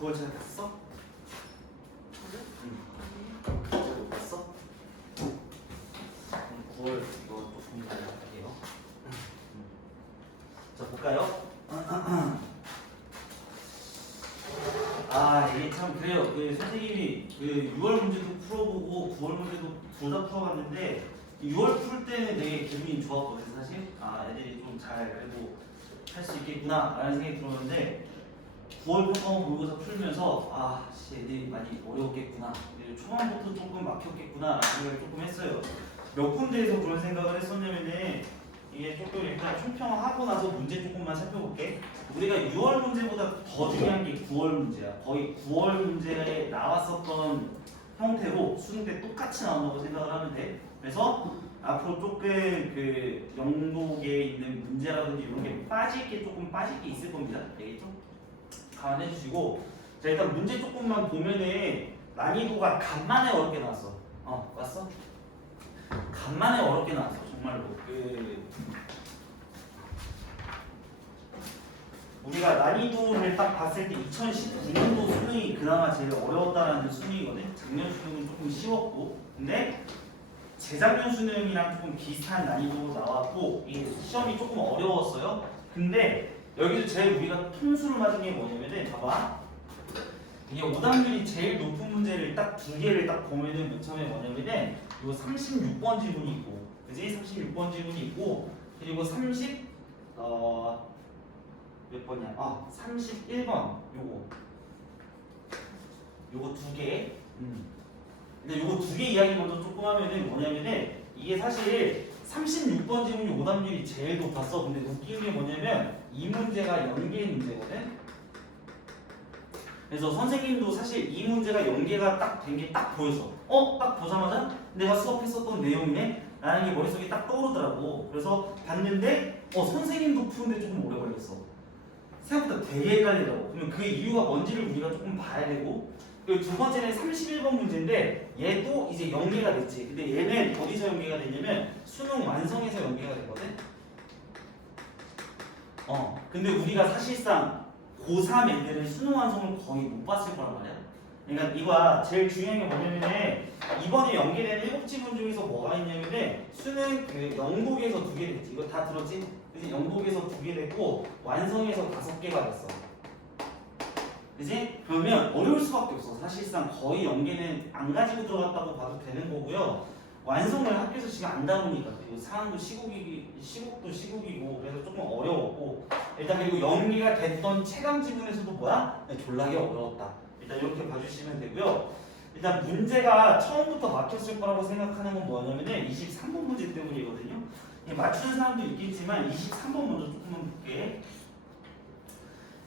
9월 잘 봤어? 응. 잘 못 봤어? 9월 이거 조금 더 할게요. 자 볼까요? 아 이게 참 그래요. 그 선생님이 그 6월 문제도 풀어보고 9월 문제도 둘 다 풀어봤는데 6월 풀 때는 되게 기분이 좋았거든요 사실. 아 애들이 좀 잘 그래도 할 수 있겠구나 라는 생각이 들었는데 9월 평가원 모의고사 풀면서 아 씨, 애들이 많이 어려웠겠구나, 초반부터 조금 막혔겠구나 라는 생각을 조금 했어요. 몇 군데에서 그런 생각을 했었냐면은 이게 조금 일단 총평하고 나서 문제 조금만 살펴볼게. 우리가 6월 문제보다 더 중요한 게 9월 문제야. 거의 9월 문제에 나왔었던 형태로 수능 때 똑같이 나온다고 생각을 하면 돼. 그래서 앞으로 조금 그 영독에 있는 문제라든지 이런 게 빠질 게 조금 빠질 게 있을 겁니다. 알겠죠? 감안해 주시고, 자 일단 문제 조금만 보면은 난이도가 간만에 어렵게 나왔어. 왔어? 간만에 어렵게 나왔어 정말로. 우리가 난이도를 딱 봤을 때 2019년도 수능이 그나마 제일 어려웠다라는 수능이거든. 작년 수능은 조금 쉬웠고, 근데 재작년 수능이랑 조금 비슷한 난이도로 나왔고, 이게 시험이 조금 어려웠어요. 근데 여기서 제일 우리가 통수를 맞은 게 뭐냐면은, 봐봐, 이게 오답률이 제일 높은 문제를 딱 두 개를 딱 보면은 맨 처음에 뭐냐면은 이거 36번 지문이 있고, 그지? 36번 지문이 있고, 그리고 몇 번이야? 31번 요거 두 개. 근데 요거 두 개 이야기 먼저 조금 하면은 뭐냐면은 이게 사실 36번 지문이 오답률이 제일 높았어. 근데 웃긴 게 뭐냐면 이 문제가 연계 문제거든. 그래서 선생님도 사실 이 문제가 연계가 딱 된 게 딱 보여서 딱 보자마자 내가 수업했었던 내용이네 라는 게 머릿속에 딱 떠오르더라고. 그래서 봤는데 선생님도 푸는데 조금 오래 걸렸어. 생각보다 되게 헷갈리더라고. 그러면 그 이유가 뭔지를 우리가 조금 봐야 되고, 그리고 두 번째는 31번 문제인데 얘도 이제 연계가 됐지. 근데 얘는 어디서 연계가 됐냐면 수능 완성에서 연계가 됐거든. 근데 우리가 사실상 고3 애들은 수능 완성을 거의 못 봤을 거란 말이야. 그러니까 이거야 제일 중요한 게 뭐냐면은 이번에 연계된 7지문 중에서 뭐가 있냐면은 수능 그 영독에서 2개 됐지. 이거 다 들었지? 그치? 영독에서 2개 됐고 완성에서 5개가 됐어. 그치? 그러면 어려울 수밖에 없어. 사실상 거의 연계는 안 가지고 들어갔다고 봐도 되는 거고요. 완성을 학교에서 지금 안 다루니까, 그리고 상황도 시국도 시국이고 그래서 조금 어려웠고, 일단 그리고 연계가 됐던 최강 지문에서도 뭐야? 졸라게 어려웠다. 일단 이렇게 봐주시면 되고요. 일단 문제가 처음부터 막혔을 거라고 생각하는 건 뭐냐면은 23번 문제 때문이거든요. 맞추는 사람도 있겠지만 23번 먼저 조금만 볼게.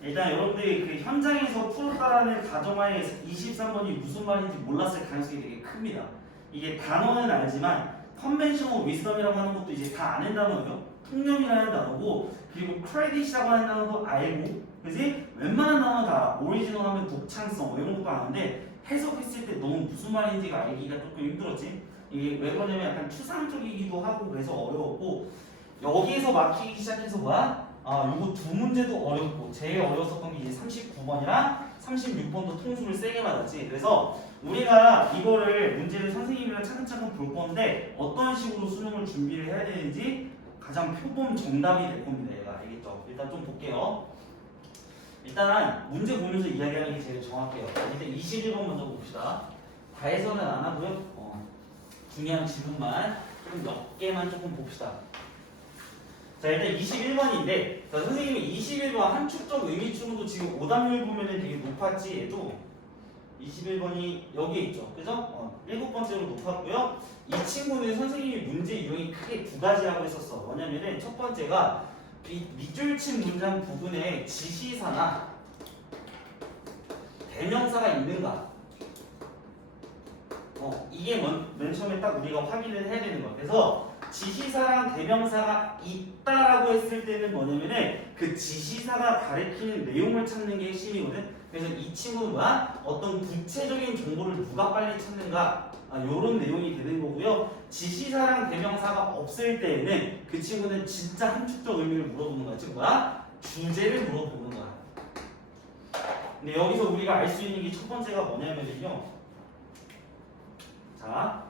일단 여러분들이 그 현장에서 풀었다라는 가정하에 23번이 무슨 말인지 몰랐을 가능성이 되게 큽니다. 이게 단어는 알지만 컨벤셔널 위스덤이라고 하는 것도 이제 다 아는 단어예요. 통념이라는 단어고, 그리고 크레딧이라고 하는 단어도 알고, 그지? 웬만한 단어 다 오리지널 하면 독창성 이런 것도 아는데 해석했을 때 너무 무슨 말인지가 알기가 조금 힘들었지. 이게 왜 그러냐면 약간 추상적이기도 하고 그래서 어려웠고, 여기에서 막히기 시작해서 뭐야? 요거 두 문제도 어렵고, 제일 어려웠었던 게 이제 39번이랑 36번도 통수를 세게 맞았지. 그래서 우리가 이거를 문제를 선생님이랑 차근차근 볼 건데 어떤 식으로 수능을 준비를 해야 되는지 가장 표본 정답이 될 겁니다. 얘가 알겠죠? 일단 좀 볼게요. 일단 문제 보면서 이야기하는 게 제일 정확해요. 일단 21번 먼저 봅시다. 다 해설은 안 하고요. 중요한 질문만 좀 몇 개만 조금 봅시다. 자 일단 21번인데 선생님이 21번 한축적 의미추론도 지금 오답률 보면은 되게 높았지. 얘도 21번이 여기에 있죠. 그죠? 7번째로 높았고요. 이 친구는 선생님이 문제 유형이 크게 두 가지라고 했었어. 뭐냐면은 첫 번째가 밑줄친 문장 부분에 지시사나 대명사가 있는가. 이게 맨 처음에 딱 우리가 확인을 해야 되는 거야. 그래서 지시사랑 대명사가 있다라고 했을 때는 뭐냐면은 그 지시사가 가리키는 내용을 찾는 게 핵심이거든. 그래서 이 친구는 뭐야? 어떤 구체적인 정보를 누가 빨리 찾는가, 요런 내용이 되는 거고요. 지시사랑 대명사가 없을 때에는 그 친구는 진짜 함축적 의미를 물어보는 거야. 즉 뭐야? 주제를 물어보는 거야. 근데 여기서 우리가 알 수 있는 게 첫 번째가 뭐냐면요. 자,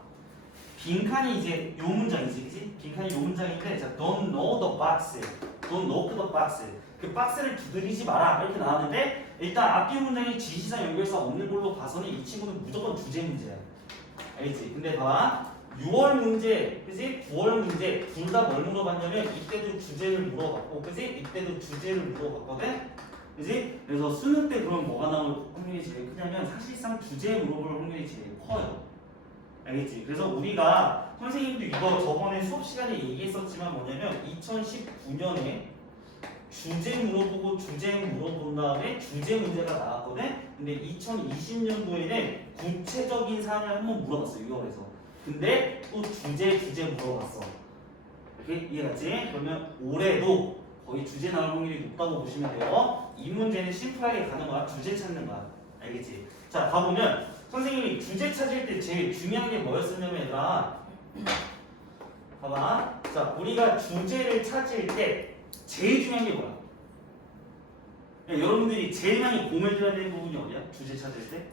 빈칸이 이제 요 문장이지, 그치? 빈칸이 요 문장인데, 자, don't know the box, don't knock the box. 그 박스를 두드리지 마라 이렇게 나왔는데, 일단 앞뒤 문장이 지시사 연결사 없는 걸로 봐서는 이 친구는 무조건 주제 문제야. 알겠지? 근데 봐봐, 6월 문제, 그치? 9월 문제 둘 다 뭘 물어봤냐면 이때도 주제를 물어봤고, 그치? 이때도 주제를 물어봤거든. 그치? 그래서 수능 때 그럼 뭐가 나올 확률이 제일 크냐면 사실상 주제 물어볼 확률이 제일 커요. 알겠지? 그래서 우리가 선생님도 이거 저번에 수업 시간에 얘기했었지만 뭐냐면 2019년에 주제 물어보고 주제 물어본 다음에 주제 문제가 나왔거든? 근데 2020년도에는 구체적인 사안을 한번 물어봤어, 6월에서. 근데 또 주제 물어봤어. 이렇게 이해갔지? 그러면 올해도 거의 주제 나올 확률이 높다고 보시면 돼요. 이 문제는 심플하게 가는 거야. 주제 찾는 거야. 알겠지? 자, 가보면 선생님이 주제 찾을 때 제일 중요한 게 뭐였었냐면 얘들아, 봐봐. 자, 우리가 주제를 찾을 때 제일 중요한 게 뭐야? 야, 여러분들이 제일 많이 공을 들여야 되는 부분이 어디야? 주제 찾을 때?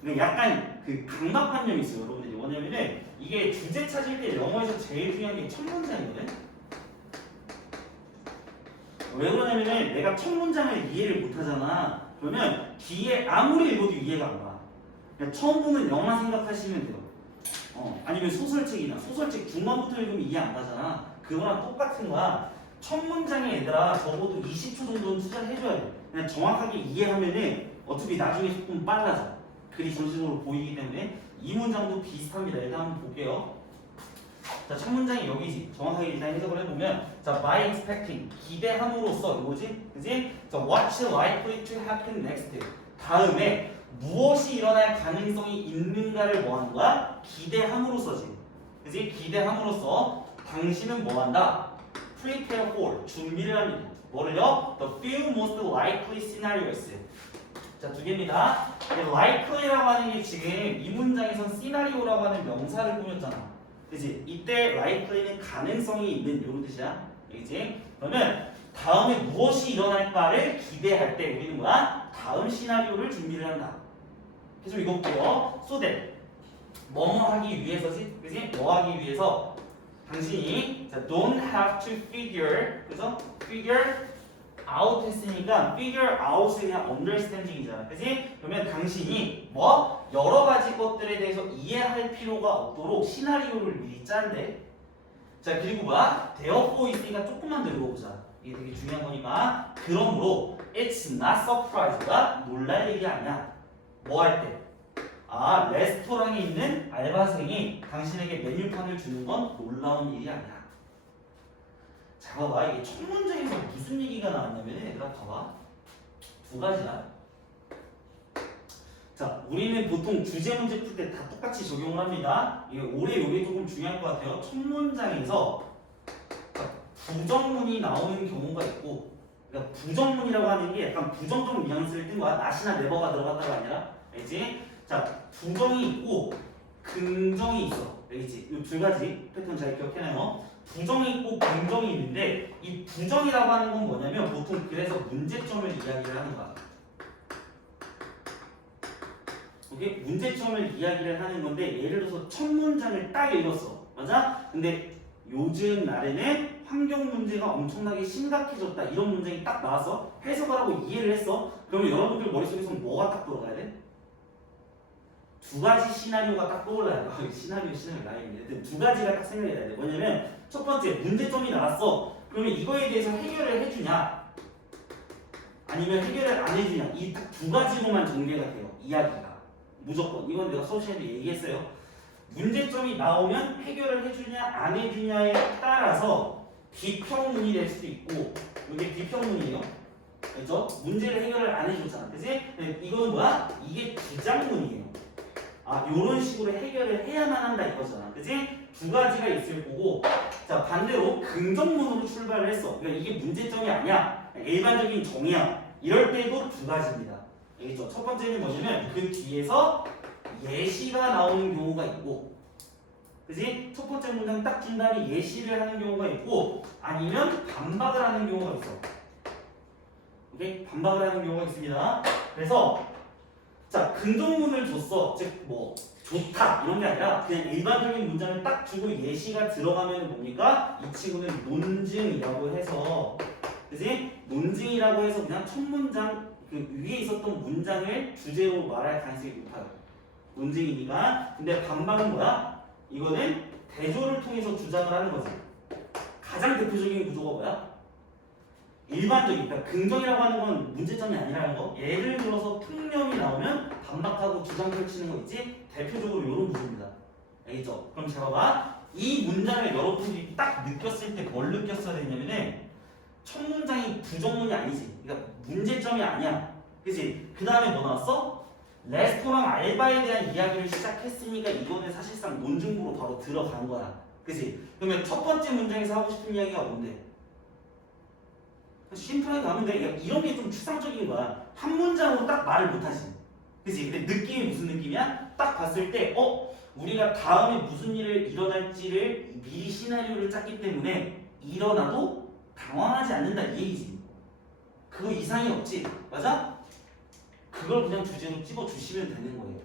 그러니까 약간 그 강박관념이 있어요, 여러분들이. 뭐냐면은 이게 주제 찾을 때 영어에서 제일 중요한 게 첫 문장이거든? 왜 그러냐면은 내가 첫 문장을 이해를 못 하잖아. 그러면 뒤에 아무리 읽어도 이해가 안 가. 그냥 처음 보면 영화 생각하시면 돼요. 아니면 소설책이나 소설책 중반부터 읽으면 이해 안 가잖아. 그거랑 똑같은 거야. 첫 문장에 얘들아 적어도 20초 정도는 투자를 해줘야 돼. 그냥 정확하게 이해하면은 어차피 나중에 조금 빨라져. 글이 전체적으로 보이기 때문에 이 문장도 비슷합니다. 일단 한번 볼게요. 자, 첫 문장이 여기지. 정확하게 일단 해석을 해보면, 자, by expecting 기대함으로써 이거지, 그지? 자, what's likely to happen next? 다음에 무엇이 일어날 가능성이 있는가를 뭐하는 거야? 기대함으로써지, 그지? 기대함으로써 당신은 뭐한다? prepare for 준비를 합니다. 뭐를요? The few most likely scenarios. 자, 두 개입니다. likely라고 하는 게 지금 이 문장에선 scenario라고 하는 명사를 꾸몄잖아. 그치? 이때 likely는 가능성이 있는 이런 뜻이야. 그치? 그러면 다음에 무엇이 일어날까를 기대할 때 우리는 뭐야? 다음 시나리오를 준비를 한다. 그래서 이거 볼게요. so that 뭐뭐 하기 위해서지? 그치? 뭐 하기 위해서 당신이 자, don't have to figure, 그죠? figure out 했으니까 figure out이 그냥 understanding이잖아. 그치? 그러면 당신이 뭐? 여러 가지 것들에 대해서 이해할 필요가 없도록 시나리오를 미리 짠대. 자, 그리고 뭐야? therefore 있으니까 조금만 더 읽어보자. 이게 되게 중요한 거니까. 그러므로 it's not surprise가 놀랄 일이 아니야. 뭐 할 때? 아, 레스토랑에 있는 알바생이 당신에게 메뉴판을 주는 건 놀라운 일이 아니야. 자, 봐봐. 이게 첫 문장에서 무슨 얘기가 나왔냐면 얘들아 봐봐. 두 가지야. 자, 우리는 보통 주제 문제 풀 때 다 똑같이 적용을 합니다. 이게 올해 요게 조금 중요할 것 같아요. 첫 문장에서 부정문이 나오는 경우가 있고, 그러니까 부정문이라고 하는 게 약간 부정적 뉘앙스를 띈 거야. not이나 never가 들어갔다가 아니라, 알지? 자, 부정이 있고 긍정이 있어. 알겠지? 이 두 가지 패턴 잘 기억해놔요. 부정이 있고 긍정이 있는데 이 부정이라고 하는 건 뭐냐면 보통 그래서 문제점을 이야기를 하는 거야. 오케이? 문제점을 이야기를 하는 건데 예를 들어서 첫 문장을 딱 읽었어. 맞아? 근데 요즘 날에는 환경 문제가 엄청나게 심각해졌다. 이런 문장이 딱 나와서 해석을 하고 이해를 했어. 그러면 여러분들 머릿속에서 뭐가 딱 돌아가야 돼? 두 가지 시나리오가 딱 떠올라야 돼. 시나리오 라인인데 두 가지가 딱 생각이 나야 돼. 뭐냐면 첫 번째 문제점이 나왔어. 그러면 이거에 대해서 해결을 해주냐 아니면 해결을 안 해주냐 이 딱 두 가지로만 전개가 돼요. 이야기가 무조건. 이건 내가 수업 시간에 얘기했어요. 문제점이 나오면 해결을 해주냐 안 해주냐에 따라서 비평문이 될 수도 있고 이게 비평문이에요. 그렇죠? 문제를 해결을 안 해줬잖아. 그치? 이거는 뭐야? 이게 주장문이에요. 아, 요런 식으로 해결을 해야만 한다 이거잖아. 그치? 두 가지가 있을 거고, 자, 반대로 긍정문으로 출발을 했어. 그러니까 이게 문제점이 아니야. 일반적인 정의야. 이럴 때도 두 가지입니다. 알겠죠? 첫 번째는 뭐냐면 그 뒤에서 예시가 나오는 경우가 있고, 그치? 첫 번째 문장 딱 준 다음에 예시를 하는 경우가 있고, 아니면 반박을 하는 경우가 있어. 오케이? 반박을 하는 경우가 있습니다. 그래서 자 긍정문을 줬어. 즉 뭐 좋다 이런 게 아니라 그냥 일반적인 문장을 딱 주고 예시가 들어가면 뭡니까? 이 친구는 논증이라고 해서 그지? 논증이라고 해서 그냥 첫 문장 그 위에 있었던 문장을 주제로 말할 가능성이 높아요. 논증이니까. 근데 반박은 뭐야? 이거는 대조를 통해서 주장을 하는 거지. 가장 대표적인 구조가 뭐야? 일반적인, 그러니까 긍정이라고 하는 건 문제점이 아니라는 거. 예를 들어서 통념이 나오면 반박하고 주장 펼치는 거 있지? 대표적으로 이런 구조입니다. 알겠죠? 그럼 잘 봐봐. 이 문장을 여러분들이 딱 느꼈을 때 뭘 느꼈어야 되냐면은 첫 문장이 부정문이 아니지. 그러니까 문제점이 아니야. 그치? 그 다음에 뭐 나왔어? 레스토랑 알바에 대한 이야기를 시작했으니까 이거는 사실상 논증부로 바로 들어간 거야. 그치? 그러면 첫 번째 문장에서 하고 싶은 이야기가 뭔데? 심플하게 가면 돼. 그러니까 이런 게 좀 추상적인 거야. 한 문장으로 딱 말을 못하지. 그치? 근데 느낌이 무슨 느낌이야? 딱 봤을 때 우리가 다음에 무슨 일을 일어날지를 미리 시나리오를 짰기 때문에 일어나도 당황하지 않는다 이 얘기지. 그거 이상이 없지. 맞아? 그걸 그냥 주제로 집어주시면 되는 거예요.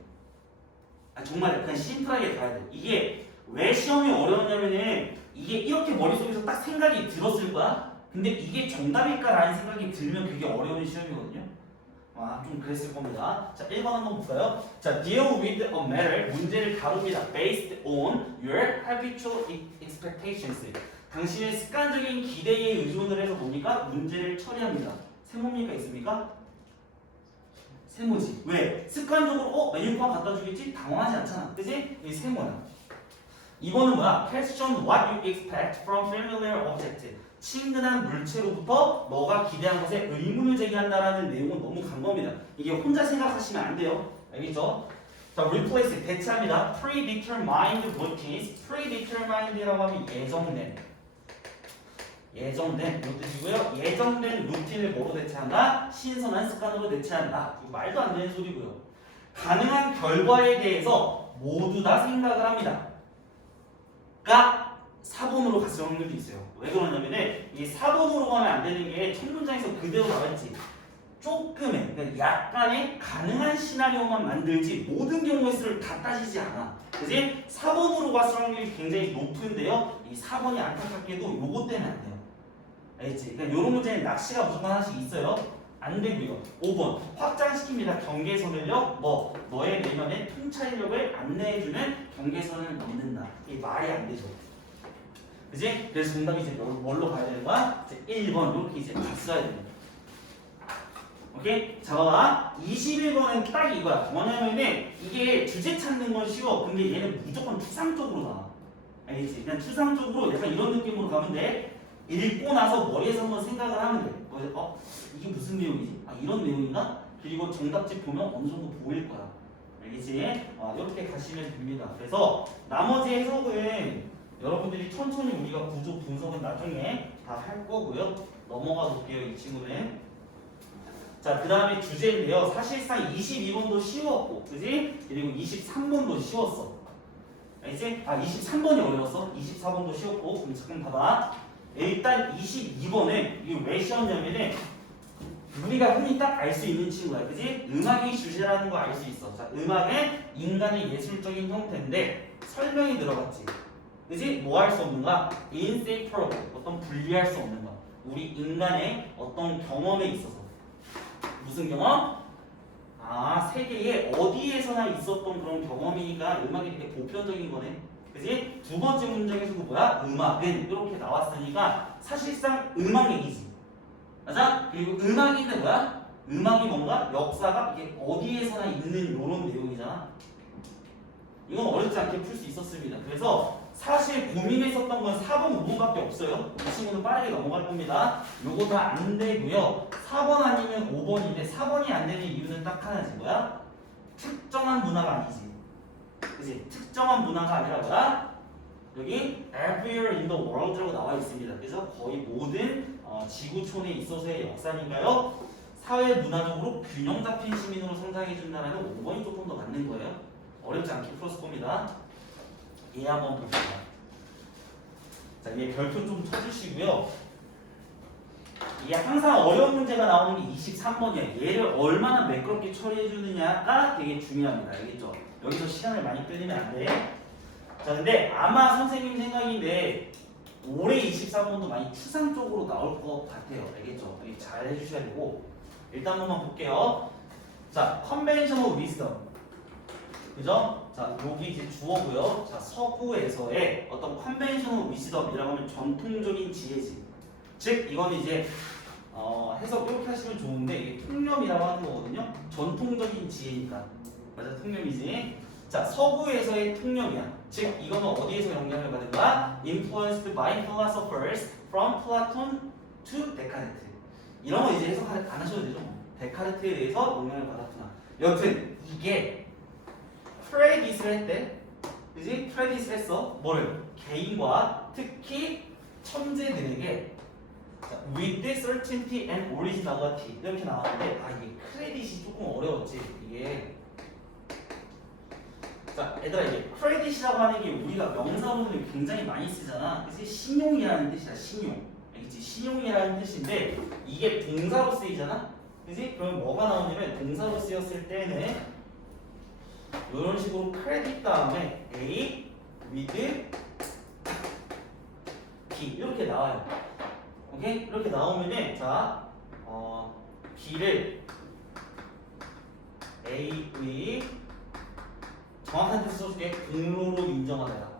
정말 그냥 심플하게 가야 돼. 이게 왜 시험이 어려웠냐면은 이게 이렇게 머릿속에서 딱 생각이 들었을 거야. 근데 이게 정답일까라는 생각이 들면 그게 어려운 시험이거든요. 좀 그랬을 겁니다. 자, 1번 한번 볼까요? 자, deal with a matter. 문제를 다룹니다. based on your habitual expectations. 당신의 습관적인 기대에 의존을 해서 뭡니까? 문제를 처리합니다. 세모입니까? 있습니까? 세모지. 왜? 습관적으로 메뉴판 갖다 주겠지? 당황하지 않잖아. 그지? 이 세모야. 이번은 뭐야? Question what you expect from familiar object. 친근한 물체로부터 너가 기대한 것에 의문을 제기한다라는 내용은 너무 간겁니다. 이게 혼자 생각하시면 안 돼요. 알겠죠? 자, replace 대체합니다. predetermined routines. predetermined라고 하면 예정된 이거 뜻이고요. 예정된 루틴을 뭐로 대체한다? 신선한 습관으로 대체한다. 이거 말도 안 되는 소리고요. 가능한 결과에 대해서 모두 다 생각을 합니다. 가 4번으로 갔을 확률도 있어요. 왜 그러냐면은 이 4번으로 가면 안 되는 게 첫 문장에서 그대로 나왔지. 조금의, 그러니까 약간의 가능한 시나리오만 만들지 모든 경우의 수를 다 따지지 않아. 그지? 4번으로 갔을 확률이 굉장히 높은데요. 이 4번이 안타깝게도 요거 때문에 안 돼요. 알겠지? 그러니까 요런 문제는 낚시가 무조건 하나씩 있어요. 안 되고요. 5번 확장시킵니다. 경계선을요. 너의 내면의 통찰력을 안내해주는 경계선을 넘는다. 이게 말이 안 되죠. 그지? 그래서 정답이 이제 뭘로 가야 되는 거야? 이제 1번 이렇게 이제 갔어야 됩니다. 오케이? 자, 봐봐. 21번은 딱 이거야. 뭐냐면은 이게 주제 찾는 건 쉬워. 근데 얘는 무조건 추상적으로 나와. 알겠지? 그냥 추상적으로 약간 이런 느낌으로 가면 돼. 읽고 나서 머리에서 한번 생각을 하면 돼. 이게 무슨 내용이지? 이런 내용인가? 그리고 정답집 보면 어느 정도 보일 거야. 알겠지? 이렇게 가시면 됩니다. 그래서 나머지 해석은 여러분들이 천천히 우리가 구조 분석은 나중에 다 할 거고요. 넘어가 볼게요. 이 친구는. 자, 그 다음에 주제인데요. 사실상 22번도 쉬웠고, 그지? 그리고 23번도 쉬웠어. 알겠지? 23번이 어려웠어. 24번도 쉬웠고. 그럼 잠깐 봐봐. 일단 22번은 이게 왜 쉬웠냐면은 우리가 흔히 딱 알 수 있는 친구야. 그지? 음악이 주제라는 거 알 수 있어. 자, 음악은 인간의 예술적인 형태인데 설명이 들어갔지. 그지? 뭐 할 수 없는가? inseparable. 어떤 분리할 수 없는 거. 우리 인간의 어떤 경험에 있어서. 무슨 경험? 세계에 어디에서나 있었던 그런 경험이니까 음악이 되게 보편적인 거네. 그지? 두 번째 문장에서도 뭐야? 음악은 이렇게 나왔으니까 사실상 음악 얘기지. 맞아? 그리고 음악인데 뭐야? 음악이 뭔가 역사가 이게 어디에서나 있는 이런 내용이잖아. 이건 어렵지 않게 풀 수 있었습니다. 그래서 사실 고민했었던 건 4번, 5번밖에 없어요. 이 친구는 빠르게 넘어갈 겁니다. 요거 다 안 되고요. 4번 아니면 5번인데 4번이 안 되는 이유는 딱 하나지. 뭐야? 특정한 문화가 아니지. 그치? 특정한 문화가 아니라 뭐야? 여기 everywhere in the world라고 나와 있습니다. 그래서 거의 모든 지구촌에 있어서의 역사니까요. 사회 문화적으로 균형 잡힌 시민으로 성장해준다는 5번이 조금 더 맞는 거예요. 어렵지 않게 풀었을 겁니다. 얘 한번 봅시다. 자, 얘 별표 좀 쳐주시고요. 이게 항상 어려운 문제가 나오는 게 23번이야. 얘를 얼마나 매끄럽게 처리해 주느냐가 되게 중요합니다. 알겠죠? 여기서 시간을 많이 끌리면 안 돼. 자, 근데 아마 선생님 생각인데 올해 23번도 많이 추상 쪽으로 나올 것 같아요. 알겠죠? 여기 잘 해주셔야 되고 일단 한번 볼게요. 자, conventional wisdom. 그죠? 자, 여기 이제 주어고요. 자, 서구에서의 어떤 conventional wisdom이라고 하면 전통적인 지혜지. 즉, 이건 이제 해석 이렇게 하시면 좋은데 이게 통념이라고 하는 거거든요. 전통적인 지혜니까. 맞아, 통념이지. 자, 서구에서의 통념이야. 즉, 이거는 어디에서 영향을 받은 거야? Influenced by philosophers from Platon to Descartes. 이런 거 이제 해석 안 하셔도 되죠. 데카르트에 대해서 영향을 받았구나. 여튼 이게 프레디스를 했대. 그지? 프레디스를 했어. 뭐를? 개인과 특히 천재들에게 with certainty and originality 이렇게 나왔는데 이게 크레딧이 조금 어려웠지. 이게 자, 얘들아 이게 크레딧이라고 하는 게 우리가 명사로는 굉장히 많이 쓰잖아. 그치? 신용이라는 뜻이야. 신용. 알겠지? 신용이라는 뜻인데 이게 동사로 쓰이잖아. 그치? 그럼 뭐가 나오냐면 동사로 쓰였을 때는 이런 식으로 크레딧 다음에 A with B 이렇게 나와요. 오케이? 이렇게 나오면은 자 B를 A의 정확한 뜻을 써줄게. 공로로 인정하다.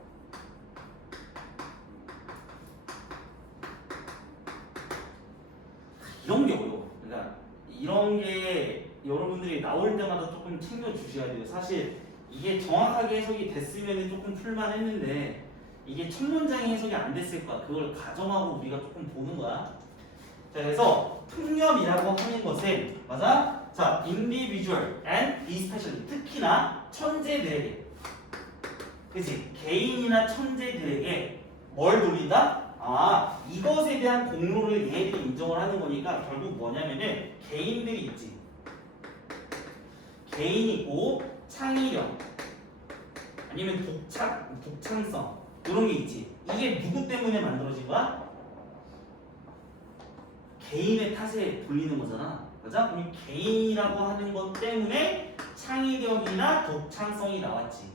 이런 게 어려워. 그러니까 이런 게 여러분들이 나올 때마다 조금 챙겨 주셔야 돼요. 사실 이게 정확하게 해석이 됐으면 조금 풀만 했는데 이게 첫 문장의 해석이 안 됐을 거야. 그걸 가정하고 우리가 조금 보는 거야. 자, 그래서 통념이라고 하는 것은 맞아? 자, individual and especially 특히나 천재들에게, 그치? 개인이나 천재들에게 뭘 돌린다? 이것에 대한 공로를 얘들이 인정을 하는 거니까 결국 뭐냐면은 개인들이 있지. 개인이 있고 창의력 아니면 독창성 이런 게 있지. 이게 누구 때문에 만들어진 거야? 개인의 탓에 돌리는 거잖아. 맞아? 그럼 개인이라고 하는 것 때문에 창의력이나 독창성이 나왔지.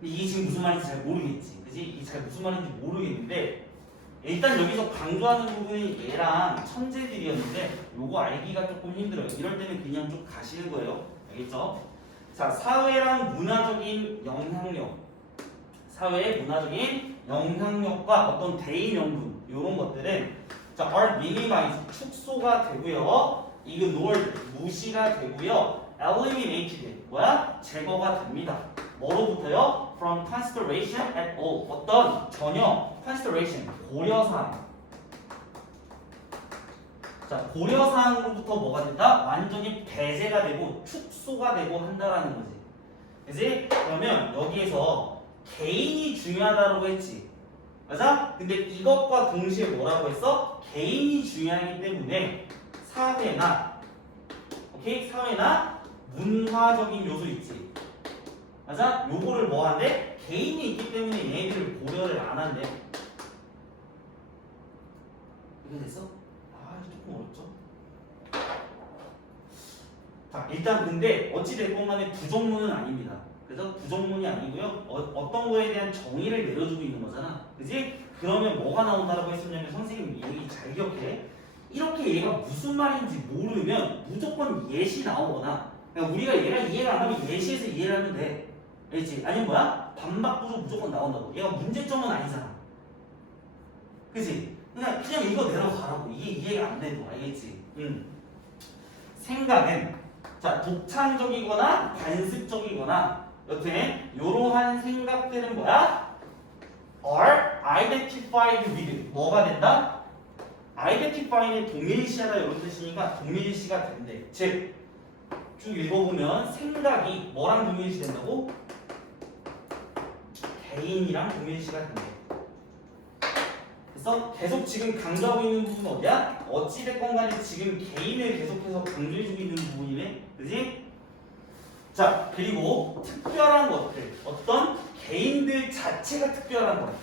근데 이게 지금 무슨 말인지 잘 모르겠지. 그치? 이게 잘 무슨 말인지 모르겠는데 일단 여기서 강조하는 부분이 얘랑 천재들이었는데 요거 알기가 조금 힘들어요. 이럴 때는 그냥 좀 가시는 거예요. 알겠죠? 자, 사회랑 문화적인 영향력, 사회의 문화적인 영향력과 어떤 대의명분 이런 것들은 자, are minimized 축소가 되고요, ignored 무시가 되고요, eliminated 뭐야? 제거가 됩니다. 뭐로부터요? From consideration at all 어떤 전혀 consideration 고려사항. 자, 고려사항으로부터 뭐가 된다? 완전히 배제가 되고 축소가 되고 한다라는 거지. 그지? 그러면 여기에서 개인이 중요하다고 했지. 맞아? 근데 이것과 동시에 뭐라고 했어? 개인이 중요하기 때문에 사회나 오케이? 사회나 문화적인 요소 있지. 맞아? 요거를 뭐 한대? 개인이 있기 때문에 얘네들을 고려를 안 한대. 이게 됐어? 조금 어렵죠? 자, 일단 근데 어찌됐건 간에 부정문은 아닙니다. 그래서 부정문이 아니고요. 어떤 거에 대한 정의를 내려주고 있는 거잖아. 그지? 그러면 뭐가 나온다라고 했었냐면 선생님 얘기 잘 기억해. 이렇게 얘가 무슨 말인지 모르면 무조건 예시 나오거나 그러니까 우리가 얘가 이해가 안 가면 예시에서 이해를 하면 돼. 알지? 아니면 뭐야? 반박구조 무조건 나온다고. 얘가 문제점은 아니잖아. 그지? 그냥 이거 내려가라고. 이게 이해가 안 돼도. 알겠지? 생각은 자, 독창적이거나 관습적이거나 여튼 이러한 생각들은 뭐야? are identified with 뭐가 된다? identify는 동일시하다 이런 뜻이니까 동일시가 된대. 즉, 쭉 읽어보면 생각이 뭐랑 동일시 된다고? 개인이랑 동일시가 된대. 그래서 계속 지금 강조하고 있는 부분은 어디야? 어찌됐건 간에 지금 개인을 계속해서 강조해주고 있는 부분이네. 그지? 자, 그리고 특별한 것들. 어떤 개인들 자체가 특별한 것.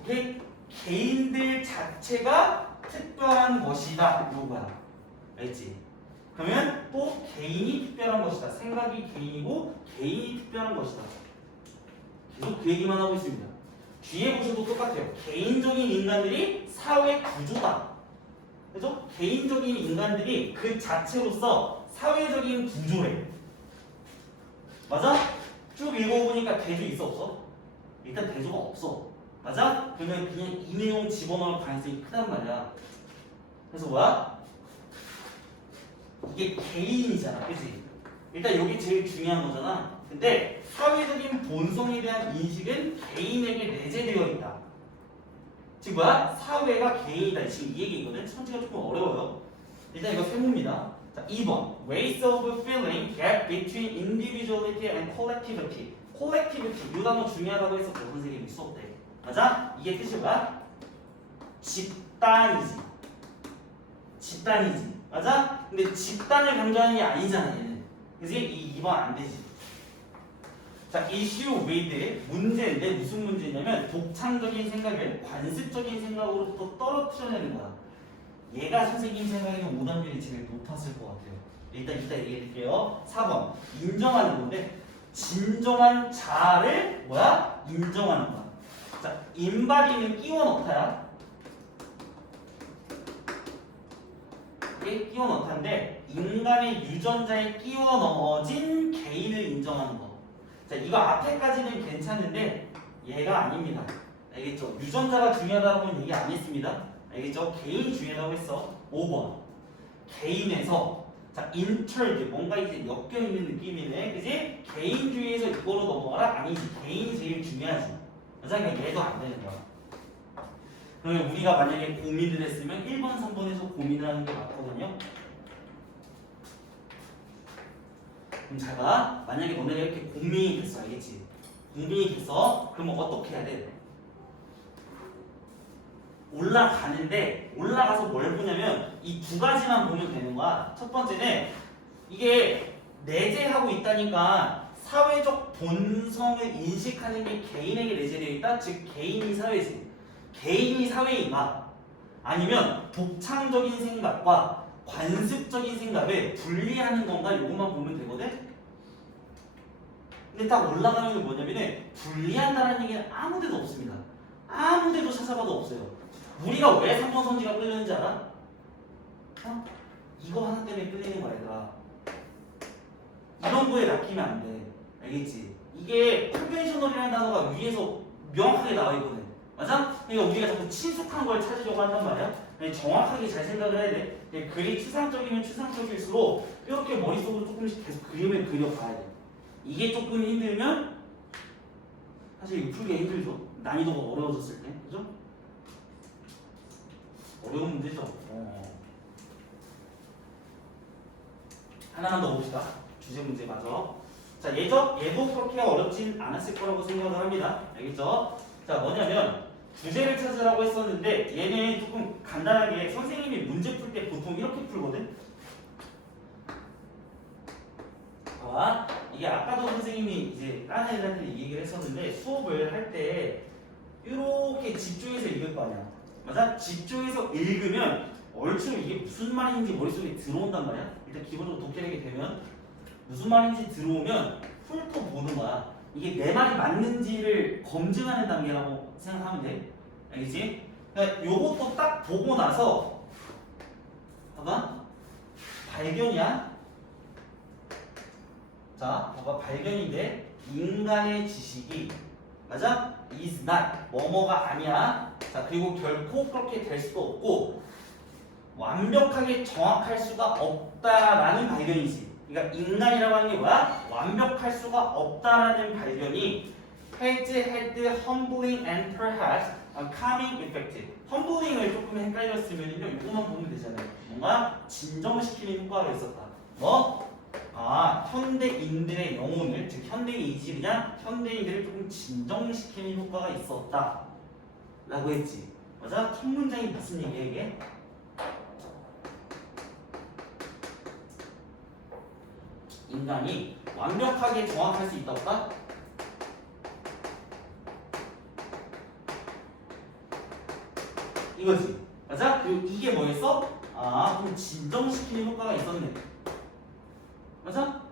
오케이? 개인들 자체가 특별한 것이다. 이거야. 알지? 그러면 또 개인이 특별한 것이다. 생각이 개인이고 개인이 특별한 것이다. 계속 그 얘기만 하고 있습니다. 뒤에 보셔도 똑같아요. 개인적인 인간들이 사회 구조다. 그죠? 개인적인 인간들이 그 자체로서 사회적인 구조래. 맞아? 쭉 읽어보니까 대조 있어 없어? 일단 대조가 없어. 맞아? 그러면 그냥 이 내용 집어넣을 가능성이 크단 말이야. 그래서 뭐야? 이게 개인이잖아. 그치? 일단 여기 제일 중요한 거잖아. 근데 사회적인 본성에 대한 인식은 개인에게 내재되어 있다. 지금 뭐야? 사회가 개인이다. 지금 이 얘기거든. 천지가 조금 어려워요. 일단 이거 세모입니다. 자, 2번. Ways of feeling gap between individuality and collectivity. collectivity. 이 단어 중요하다고 했었고 선생님이 수업 때. 맞아? 이게 뜻이 뭐야? 집단이지. 집단이지. 맞아? 근데 집단을 강조하는 게 아니잖아 얘는. 그지? 이 2번 안 되지. 자, issue with 문제인데 무슨 문제냐면 독창적인 생각을 관습적인 생각으로부터 떨어뜨려내는 거야. 얘가 선생님 생각에는 오답률이 제일 높았을 것 같아요. 일단 이따 얘기해 드릴게요. 4번 인정하는 건데 진정한 자아를 뭐야? 인정하는 거야. 자, 인바디는 끼워 넣다야. 이게 끼워 넣다인데 인간의 유전자에 끼워 넣어진 개인을 인정하는 거. 자, 이거 앞에까지는 괜찮은데 얘가 아닙니다. 알겠죠? 유전자가 중요하다고는 얘기 안 했습니다. 알겠죠? 개인 중요하다고 했어. 5번 개인에서 자, interred 뭔가 이제 엮여 있는 느낌이네. 그지? 개인주의에서 이거로 넘어가라? 아니지. 개인이 제일 중요하지. 맞아? 그러니까 얘도 안 되는 거야. 그러면 우리가 만약에 고민을 했으면 1번, 3번에서 고민을 하는 게 맞거든요. 그럼 잘 봐. 만약에 너네가 이렇게 고민이 됐어. 알겠지? 고민이 됐어. 그러면 어떻게 해야 돼? 올라가는데 올라가서 뭘 보냐면 이 두 가지만 보면 되는 거야. 첫 번째는 이게 내재하고 있다니까 사회적 본성을 인식하는 게 개인에게 내재되어 있다. 즉 개인이 사회지. 개인이 사회인가? 아니면 독창적인 생각과 관습적인 생각을 분리하는 건가? 요것만 보면 되거든? 근데 딱 올라가면 뭐냐면은 분리한다는 얘기는 아무 데도 없습니다. 아무 데도 찾아봐도 없어요. 우리가 왜 3번 선지가 끌리는지 알아? 어? 이거 하나 때문에 끌리는 거야, 얘들아. 이런 거에 낚이면 안 돼. 알겠지? 이게 컨벤셔널이라는 단어가 위에서 명확하게 나와 있거든. 맞아? 그러니까 우리가 자꾸 친숙한 걸 찾으려고 한단 말이야. 정확하게 잘 생각을 해야 돼. 글이 추상적이면 추상적일수록 이렇게 머릿속으로 조금씩 계속 그림을 그려봐야 돼. 이게 조금 힘들면 사실 이거 풀기가 힘들죠. 난이도가 어려워졌을 때. 그죠? 어려운 문제죠. 하나만 더 봅시다. 주제 문제 맞아. 자, 얘도 그렇게 어렵진 않았을 거라고 생각을 합니다. 알겠죠? 자, 뭐냐면 주제를 찾으라고 했었는데 얘는 조금 간단하게 선생님이 문제 풀 때 보통 이렇게 풀거든. 봐봐. 이게 아까도 선생님이 이제 다른 애들한테 이 얘기를 했었는데 수업을 할 때 이렇게 집중해서 읽을 거 아니야. 맞아? 집중해서 읽으면 얼추 이게 무슨 말인지 머릿속에 들어온단 말이야. 일단 기본적으로 독해내게 되면 무슨 말인지 들어오면 훑어 보는 거야. 이게 내 말이 맞는지를 검증하는 단계라고 생각하면 돼. 알겠지? 그러니까 요것도 딱 보고 나서 봐봐. 발견이야. 자, 봐봐. 발견인데 인간의 지식이 맞아? is not 뭐뭐가 아니야. 자, 그리고 결코 그렇게 될 수도 없고 완벽하게 정확할 수가 없다라는 발견이지. 그러니까 인간이라고 하는 게 뭐야? 완벽할 수가 없다라는 발견이 has had humbling and perhaps a calming effect. humbling을 조금 헷갈렸으면요, 이거만 보면 되잖아요. 뭔가 진정시키는 효과가 있었다. 뭐? 현대인들의 영혼을, 즉 현대인이지 그냥 현대인들을 조금 진정시키는 효과가 있었다. 라고 했지. 맞아? 첫 문장이 무슨 얘기야 이게? 인간이 완벽하게 정확할 수 있다고까? 이거지. 맞아? 그리고 이게 뭐였어? 아, 그럼 진정시키는 효과가 있었네. 맞아?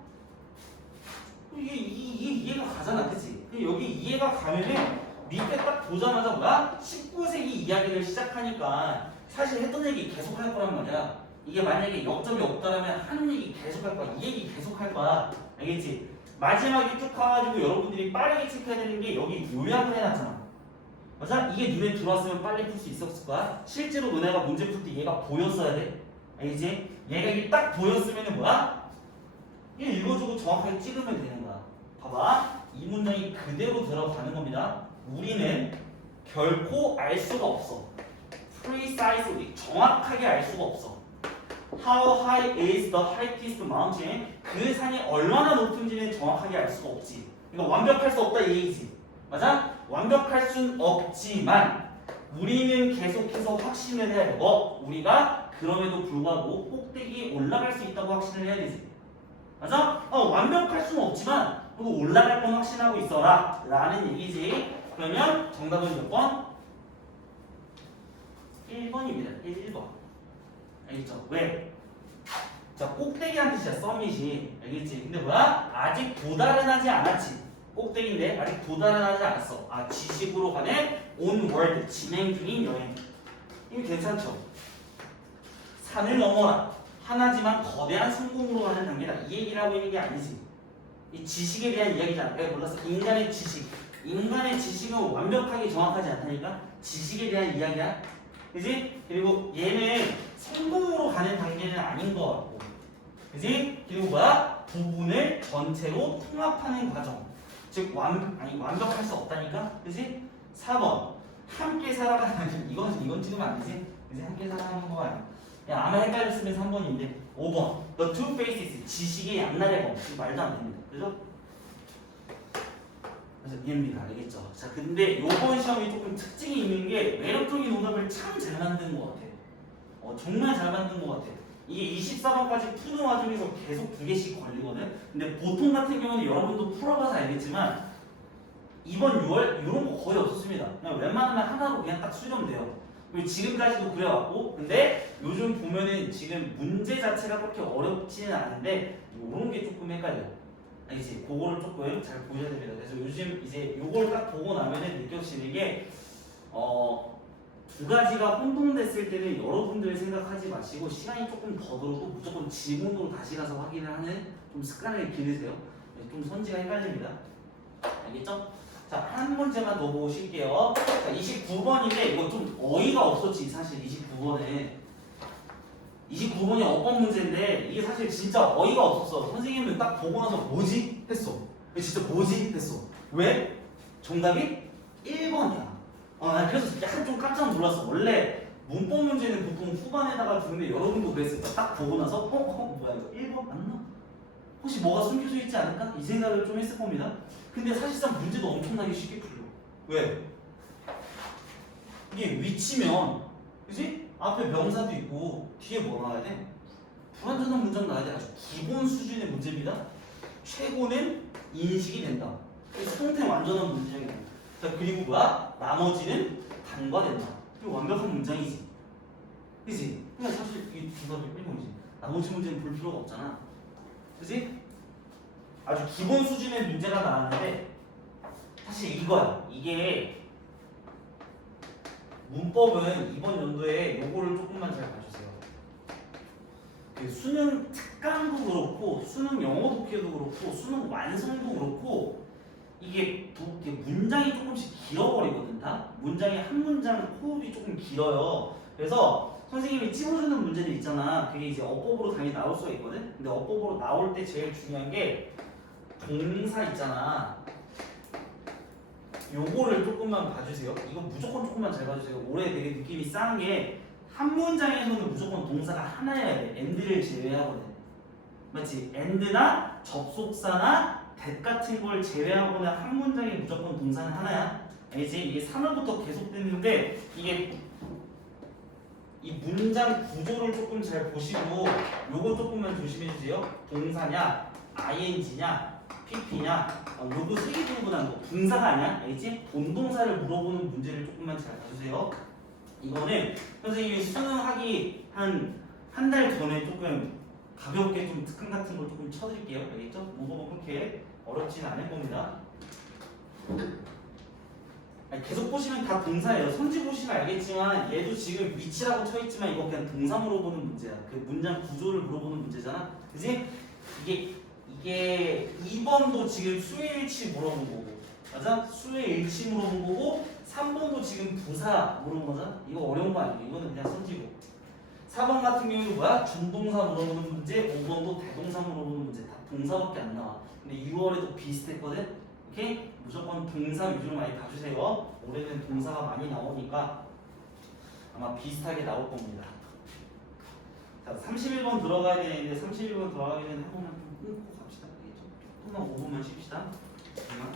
이게 이해가 가잖아, 그치? 여기 이해가 가면은 밑에 딱 보자마자 뭐야? 19세기 이야기를 시작하니까 사실 했던 얘기 계속 할 거란 말이야. 이게 만약에 역점이 없다라면 하는 얘기 계속 할 거야. 이 얘기 계속 할 거야. 알겠지? 마지막에 쭉 가가지고 여러분들이 빠르게 체크해야 되는 게 여기 요약을 해놨잖아. 맞아? 이게 눈에 들어왔으면 빨리 풀 수 있었을 거야. 실제로 너네가 문제 풀 때 얘가 보였어야 돼. 알겠지? 얘가 이게 딱 보였으면은 뭐야? 이거 읽어주고 정확하게 찍으면 되는 거야. 봐봐. 이 문장이 그대로 들어가는 겁니다. 우리는 결코 알 수가 없어. precisely 정확하게 알 수가 없어. How high is the highest mountain? 그 산이 얼마나 높은지는 정확하게 알 수가 없지. 그러니까 완벽할 수 없다 이 얘기지. 맞아? 완벽할 순 없지만 우리는 계속해서 확신을 해야 되고 우리가 그럼에도 불구하고 꼭대기에 올라갈 수 있다고 확신을 해야 되지. 맞아? 완벽할 수는 없지만 그리고 올라갈 건 확신하고 있어라 라는 얘기지. 그러면 정답은 몇 번? 1번입니다. 1번. 알겠죠? 왜? 자, 꼭대기란 뜻이야. 서밋이. 알겠지? 근데 뭐야? 아직 도달은 하지 않았지. 꼭대기인데 아직 도달은 하지 않았어. 아, 지식으로 가는 onward 진행 중인 여행. 이거 괜찮죠? 산을 넘어라. 하나지만 거대한 성공으로 가는 단계다. 이 얘기를 하고 있는 게 아니지. 이 지식에 대한 이야기잖아. 왜 몰랐어? 인간의 지식. 인간의 지식은 완벽하게 정확하지 않다니까? 지식에 대한 이야기야. 그지? 그리고 얘는 성공으로 가는 단계는 아닌 것 같고. 그지? 그리고 뭐야? 부분을 전체로 통합하는 과정. 즉, 완벽할 수 없다니까? 그지? 4번. 함께 살아가는, 이건 찍으면 안 되지? 그지? 함께 살아가는 거 아니야. 야, 아마 헷갈렸으면 3번인데. 5번. The two faces. 지식의 양날의 검. 이거 말도 안 됩니다. 그죠? 그래서 이해입니다. 알겠죠? 자, 근데 요번 시험이 조금 특징이 있는 게 매력적인 오답을 참 잘 만든 것 같아. 정말 잘 만든 것 같아. 이게 24번까지 푸는 와중에서 계속 2개씩 걸리거든? 근데 보통 같은 경우는 여러분도 풀어봐서 알겠지만 이번 6월 이런 거 거의 없었습니다. 그냥 웬만하면 하나로 그냥 딱 수렴 돼요. 그리고 지금까지도 그래왔고 근데 요즘 보면은 지금 문제 자체가 그렇게 어렵지는 않은데 이런 게 조금 헷갈려요. 알겠지? 그거를 조금 잘 보셔야 됩니다. 그래서 요즘 이제 요걸 딱 보고 나면은 느껴지는 게 두 가지가 혼동됐을 때는 여러분들 생각하지 마시고 시간이 조금 더 들어도 무조건 지문으로 다시 가서 확인을 하는 좀 습관을 기르세요. 좀 선지가 헷갈립니다. 알겠죠? 자, 한 문제만 더 보실게요. 자, 29번인데 이거 좀 어이가 없었지 사실 29번이 어법 문제인데 이게 사실 진짜 어이가 없었어. 선생님은 딱 보고 나서 뭐지? 했어. 진짜 뭐지? 했어. 왜? 정답이 1번이야. 나 그래서 약간 좀 깜짝 놀랐어. 원래 문법 문제는 보통 후반에다가 주는데 여러분도 그랬을 거야. 딱 보고 나서 뭐야 이거 1번 맞나? 혹시 뭐가 숨겨져 있지 않을까? 이 생각을 좀 했을 겁니다. 근데 사실상 문제도 엄청나게 쉽게 풀려. 왜? 이게 위치면 그지? 앞에 명사도 있고 뒤에 뭐 나와야 돼? 불완전한 문장 나와야 돼. 아주 기본 수준의 문제입니다. 최고는 인식이 된다. 상태 완전한 문장이 된다. 자, 그리고 뭐야? 나머지는 간과된다. 이거 완벽한 문장이지. 그지? 그러니까 사실 이 정답이 1번이지. 나머지 문제는 볼 필요가 없잖아. 그지? 아주 기본 수준의 문제가 나왔는데 사실 이거야. 이게 문법은 이번 연도에 요거를 조금만 잘 봐주세요. 그 수능 특강도 그렇고 수능 영어 독해도 그렇고 수능 완성도 그렇고 이게 문장이 조금씩 길어버리거든. 다 문장이 한 문장 호흡이 조금 길어요. 그래서 선생님이 찝어주는 문제들 있잖아. 그게 이제 어법으로 당연히 나올 수가 있거든. 근데 어법으로 나올 때 제일 중요한 게 동사 있잖아. 요거를 조금만 봐주세요. 이거 무조건 조금만 잘 봐주세요. 올해 되게 느낌이 싼 게 한 문장에서는 무조건 동사가 하나여야 돼. and를 제외하거든. 맞지? and나 접속사나 that 같은 걸 제외하고는 한 문장에 무조건 동사는 하나야. 알지? 이게 3월부터 계속됐는데 이게 이 문장 구조를 조금 잘 보시고 요거 조금만 조심해 주세요. 동사냐, ing냐, pp냐, 요거 세 개 구분하는 거. 분사가 아니야, 알지? 본동사를 물어보는 문제를 조금만 잘 봐주세요. 이거는 선생님이 수능하기 한 달 전에 조금 가볍게 좀 특강 같은 걸 조금 쳐드릴게요. 알겠죠? 뭐가 그렇게 어렵지는 않을 겁니다. 아니, 계속 보시면 다 동사예요. 선지 보시면 알겠지만 얘도 지금 위치라고 쳐있지만 이거 그냥 동사 물어보는 문제야. 그 문장 구조를 물어보는 문제잖아. 그지? 이게 2번도 지금 수의 일치 물어본 거고, 맞아? 수의 일치 물어본 거고, 3번도 지금 부사 물어본 거잖아. 이거 어려운 거 아니고 이거는 그냥 선지고. 4번 같은 경우는 뭐야? 준동사 물어보는 문제, 5번도 대동사 물어보는 문제. 다 동사밖에 안 나와. 근데 6월에도 비슷했거든. 오케이? 무조건 동사 위주로 많이 봐주세요. 올해는 동사가 많이 나오니까 아마 비슷하게 나올 겁니다. 자, 31번 들어가야 되는데 31번 들어가기 전에 한 번만 좀 끊고 갑시다. 조금만 5분만 쉽시다. 잠깐만.